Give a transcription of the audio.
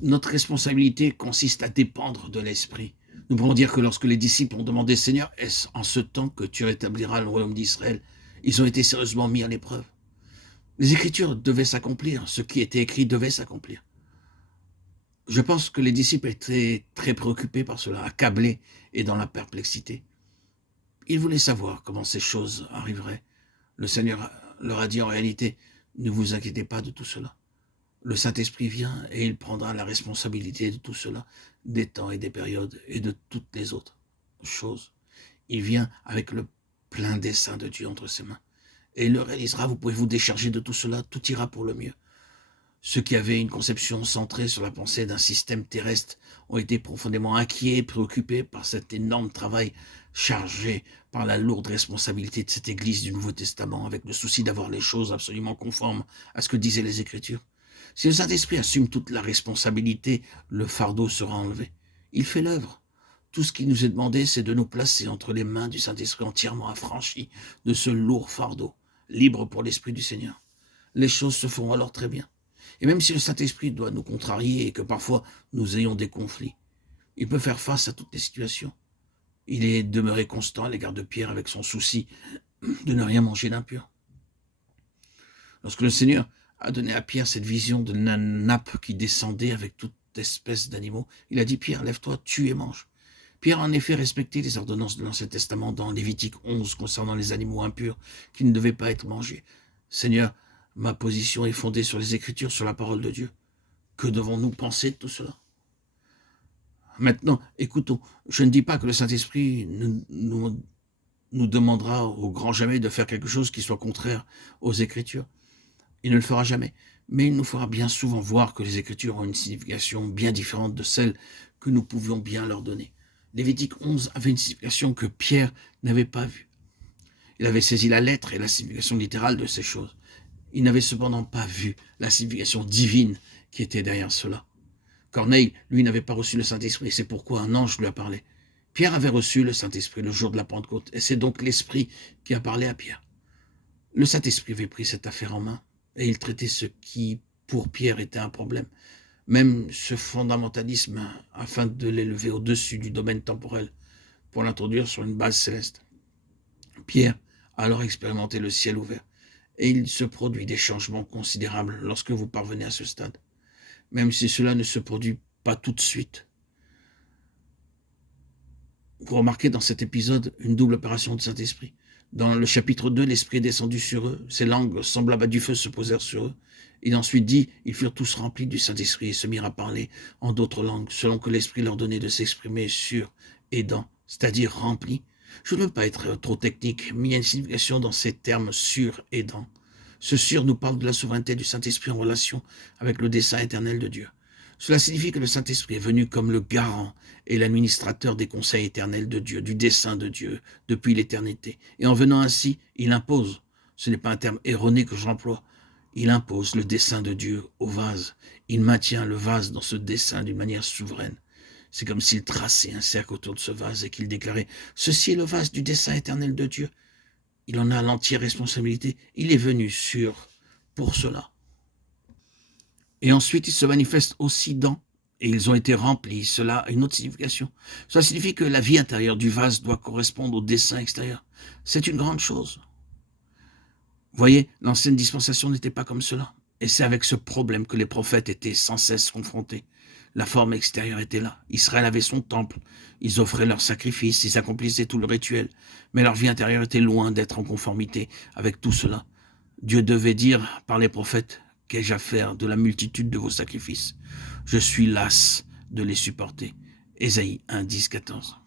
Notre responsabilité consiste à dépendre de l'Esprit. Nous pouvons dire que lorsque les disciples ont demandé « Seigneur, est-ce en ce temps que tu rétabliras le royaume d'Israël ?» Ils ont été sérieusement mis à l'épreuve. Les Écritures devaient s'accomplir, ce qui était écrit devait s'accomplir. Je pense que les disciples étaient très préoccupés par cela, accablés et dans la perplexité. Ils voulaient savoir comment ces choses arriveraient. Le Seigneur leur a dit en réalité, ne vous inquiétez pas de tout cela. Le Saint-Esprit vient et il prendra la responsabilité de tout cela, des temps et des périodes et de toutes les autres choses. Il vient avec le plein dessein de Dieu entre ses mains. Et il le réalisera, vous pouvez vous décharger de tout cela, tout ira pour le mieux. Ceux qui avaient une conception centrée sur la pensée d'un système terrestre ont été profondément inquiets et préoccupés par cet énorme travail chargé par la lourde responsabilité de cette Église du Nouveau Testament, avec le souci d'avoir les choses absolument conformes à ce que disaient les Écritures. Si le Saint-Esprit assume toute la responsabilité, le fardeau sera enlevé. Il fait l'œuvre. Tout ce qui nous est demandé, c'est de nous placer entre les mains du Saint-Esprit entièrement affranchi de ce lourd fardeau, libre pour l'Esprit du Seigneur. Les choses se feront alors très bien. Et même si le Saint-Esprit doit nous contrarier et que parfois nous ayons des conflits, il peut faire face à toutes les situations. Il est demeuré constant à l'égard de Pierre avec son souci de ne rien manger d'impur. Lorsque le Seigneur a donné à Pierre cette vision de la nappe qui descendait avec toute espèce d'animaux, il a dit « Pierre, lève-toi, tue et mange ». Pierre a en effet respecté les ordonnances de l'Ancien Testament dans Lévitique 11 concernant les animaux impurs qui ne devaient pas être mangés. Seigneur, ma position est fondée sur les Écritures, sur la parole de Dieu. Que devons-nous penser de tout cela? Maintenant, écoutons, je ne dis pas que le Saint-Esprit nous demandera au grand jamais de faire quelque chose qui soit contraire aux Écritures. Il ne le fera jamais, mais il nous fera bien souvent voir que les Écritures ont une signification bien différente de celle que nous pouvions bien leur donner. Lévitique 11 avait une signification que Pierre n'avait pas vue. Il avait saisi la lettre et la signification littérale de ces choses. Il n'avait cependant pas vu la signification divine qui était derrière cela. Corneille, lui, n'avait pas reçu le Saint-Esprit, c'est pourquoi un ange lui a parlé. Pierre avait reçu le Saint-Esprit le jour de la Pentecôte, et c'est donc l'Esprit qui a parlé à Pierre. Le Saint-Esprit avait pris cette affaire en main, et il traitait ce qui, pour Pierre, était un problème. Même ce fondamentalisme, afin de l'élever au-dessus du domaine temporel, pour l'introduire sur une base céleste. Pierre a alors expérimenté le ciel ouvert, et il se produit des changements considérables lorsque vous parvenez à ce stade. Même si cela ne se produit pas tout de suite. Vous remarquez dans cet épisode une double opération du Saint-Esprit. Dans le chapitre 2, l'Esprit est descendu sur eux, ces langues semblables à du feu se posèrent sur eux. Il ensuite dit, ils furent tous remplis du Saint-Esprit et se mirent à parler en d'autres langues, selon que l'Esprit leur donnait de s'exprimer sur et dans, c'est-à-dire remplis. Je ne veux pas être trop technique, mais il y a une signification dans ces termes sur et dans. Ce sur nous parle de la souveraineté du Saint-Esprit en relation avec le dessein éternel de Dieu. Cela signifie que le Saint-Esprit est venu comme le garant et l'administrateur des conseils éternels de Dieu, du dessein de Dieu depuis l'éternité. Et en venant ainsi, il impose, ce n'est pas un terme erroné que j'emploie, il impose le dessein de Dieu au vase. Il maintient le vase dans ce dessein d'une manière souveraine. C'est comme s'il traçait un cercle autour de ce vase et qu'il déclarait « Ceci est le vase du dessein éternel de Dieu ». Il en a l'entière responsabilité. Il est venu pour cela. Et ensuite, il se manifeste aussi dans, et ils ont été remplis. Cela a une autre signification. Cela signifie que la vie intérieure du vase doit correspondre au dessein extérieur. C'est une grande chose. Vous voyez, l'ancienne dispensation n'était pas comme cela. Et c'est avec ce problème que les prophètes étaient sans cesse confrontés. La forme extérieure était là. Israël avait son temple. Ils offraient leurs sacrifices, ils accomplissaient tout le rituel. Mais leur vie intérieure était loin d'être en conformité avec tout cela. Dieu devait dire par les prophètes, « Qu'ai-je à faire de la multitude de vos sacrifices? Je suis las de les supporter. » Ésaïe 1, 10, 14.